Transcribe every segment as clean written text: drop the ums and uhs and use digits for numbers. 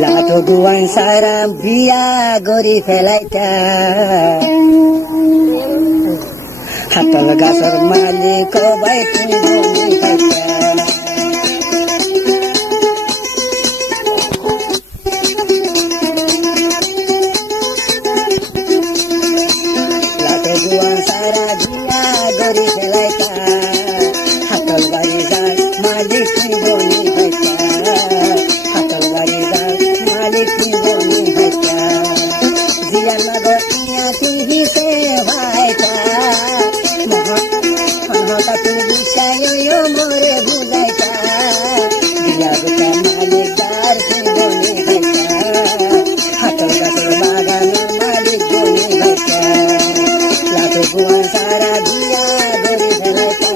লাটো গুয়ান সারা বিয়া গরি ফেলাইতা হাতল গাছর মালিক বাই তুই বনি পাইতা লাটো গুয়ান সারা বিয়া গরি ফেলাইতা হাতল বাড়ি যার মালিক তুই বনি পাইতা হাতল বাড়ি যার মালিক তুই বনি পাইতা জিয়ান নগর ইয়া তুই সে ভাইতা মহতা তুমি বিষয় মোরে ভুলাইতা দিয়া গোটা মালিকদার তুই বনি পাইতা হাতল গাছর বাগানের মালিক বনি পাইতা লাটো গুয়ান সারা দিয়া গরি ফেলাইতা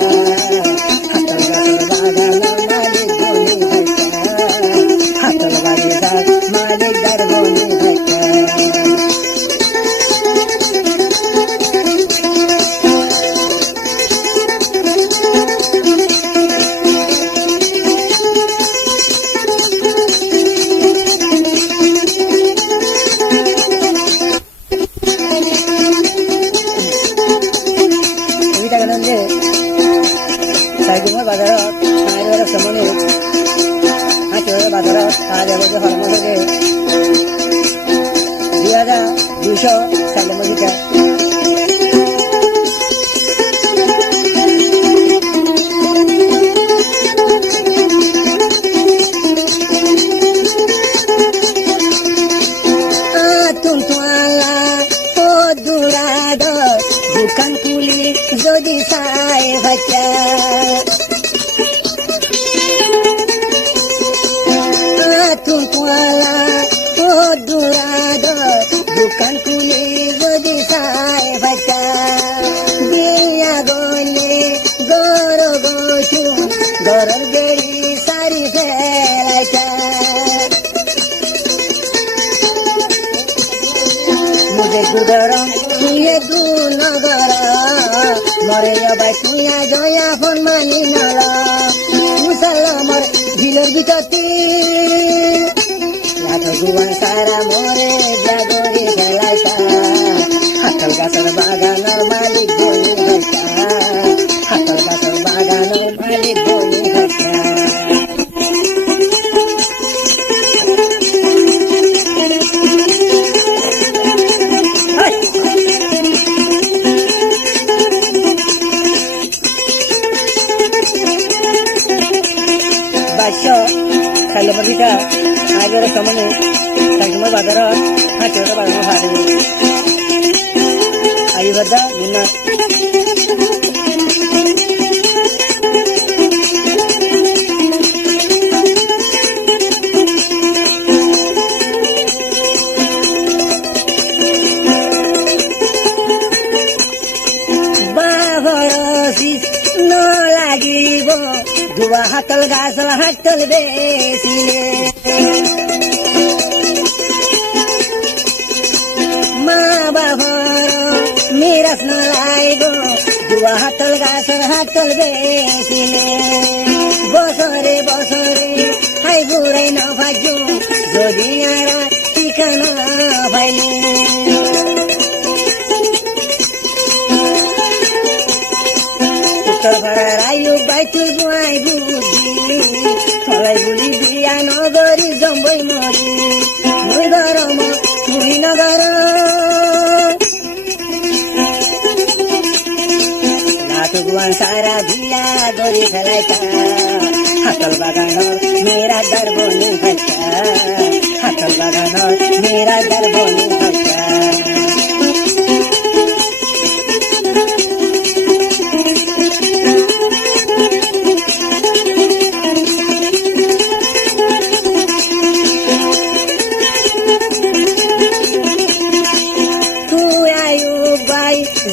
হাতল গাছর বাগানের মালিক বনি পাইতা হাতল বাড়ি যার মালিকদার বনি পাইতা সাইগুমর বাজারত আইবার সমনে আচর বাজারত আজ বছর হরমসকে 2200 সালে মহিকা bukan kulit jadi saya baca atun kuala durada bukan kulit jadi saya baca dia gole goro gosu goror geri sari felaca मुझे गुदरम तुये दू नगर मरे अबाई तुया जया फन मानी नला मुसलमर ঝিলের ভিতরতে লাটো গুয়ান সারা মরে জাগরে খেলাইতা হাতল গাছের বাগানের মালিক বনি হইতা হাতল গাছের বাগানের মালিক বনি হইতা সাইলেমর ভিটা আইবার সমনে সাইগুমর বাজারত হাঁচর বাগান হারে আইবাদা গুনা লাগিব দুয়া হাতল গাছল হাতল বেশিলে মা বাবার মিরাস না লাইব দুয়া হাতল গাছল হাতল বেশিলে বছরে বছরে হাই বুড়াই না ভাজো যদি আরা ঠিকানা পাইলে রায়ু বাইতু গুয়াই বুদ্ধি থলাই বুলি বিয়া নগরী জম্বই মরি মই গরম তুই নগর লাটো গুয়ান সারা বিয়া গরি ফেলাইতা হাতল বাগানর মেরা দার বনি ফাইতা হাতল বাগানর মেরা দার বনি ফাইতা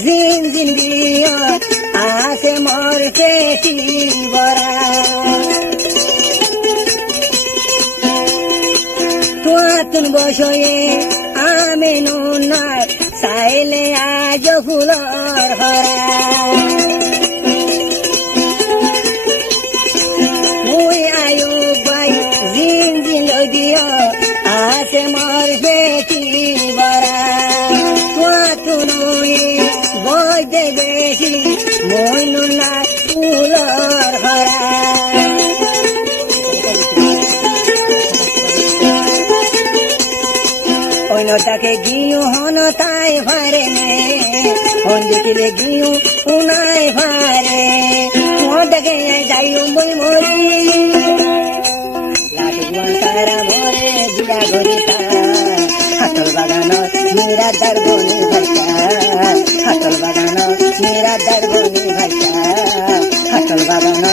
জিন জিন দিয়া আসে মোর পেটি বরা তুন বসয়ে আমি নুনার চাইলে আজ ফুলর হরা মুই আয়ু বাই জিন জিন দিয়া ডাকে গিনু হন তাই ভারে নে হন দেখিলে গিনু উনাই ভারে ও ডাকে যাইও মই মরি লাটুয়ান তারা মরে বিড়া গরিতা হাতল বাগান মেরা দরবনি ভাইটা হাতল বাগান মেরা দরবনি ভাইটা হাতল বাগান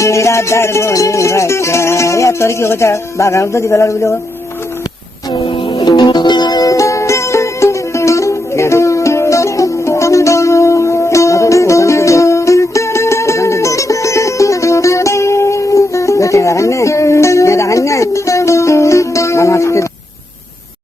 মেরা দরবনি ভাইটা এ তোর কি কথা বাগান তো দিবেলার বুঝলো Namaste.